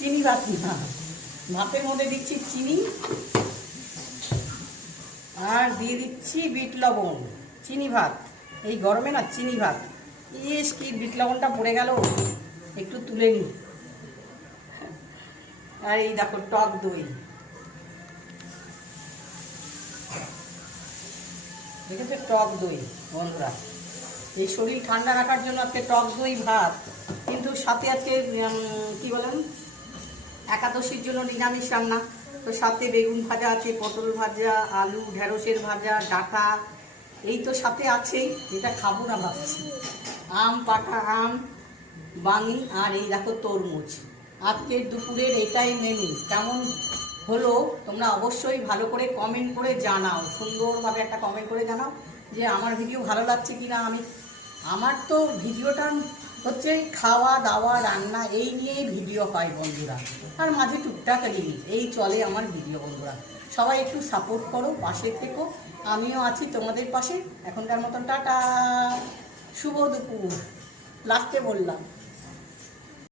চিনি ভাত না, ভাতের মধ্যে দিচ্ছি চিনি আর দিয়ে দিচ্ছি বিট লবণ। চিনি ভাত এই গরমে না, চিনি ভাত। ইস কি বিট লবণটা পড়ে গেল, একটু তুলে নিই। আর এই দেখো টক দই, দেখেছো টক দই বন্ধুরা। এই শরীর ঠান্ডা রাখার জন্য আজকে টক দই ভাত, কিন্তু সাথে আজকে কি বলেন, একাদশীর জন্য নিরামিষ রান্না। তো সাথে বেগুন ভাজা আছে, পটল ভাজা, আলু ঢেঁড়সের ভাজা, ডাঁটা, এই তো সাথে আছেই। এটা খাবো না ভাবছি। আম, পাকা আম, বাঙি, আর এই দেখো তরমুজ। আজকের দুপুরের এটাই মেনু। কেমন হলো তোমরা অবশ্যই ভালো করে কমেন্ট করে জানাও, সুন্দরভাবে একটা কমেন্ট করে জানাও যে আমার ভিডিও ভালো লাগছে কি না। আমার তো ভিডিওটা হচ্ছে খাওয়া দাওয়া রান্না এই নিয়েই ভিডিও পাই বন্ধুরা, আর মাঝে টুকটাক জিনিস এই চলে আমার ভিডিও বন্ধুরা। সবাই একটু সাপোর্ট করো, পাশে থেকো, আমিও আছি তোমাদের পাশে। এখনকার মতন টাটা, শুভ দুপুর, লাস্টে বললাম।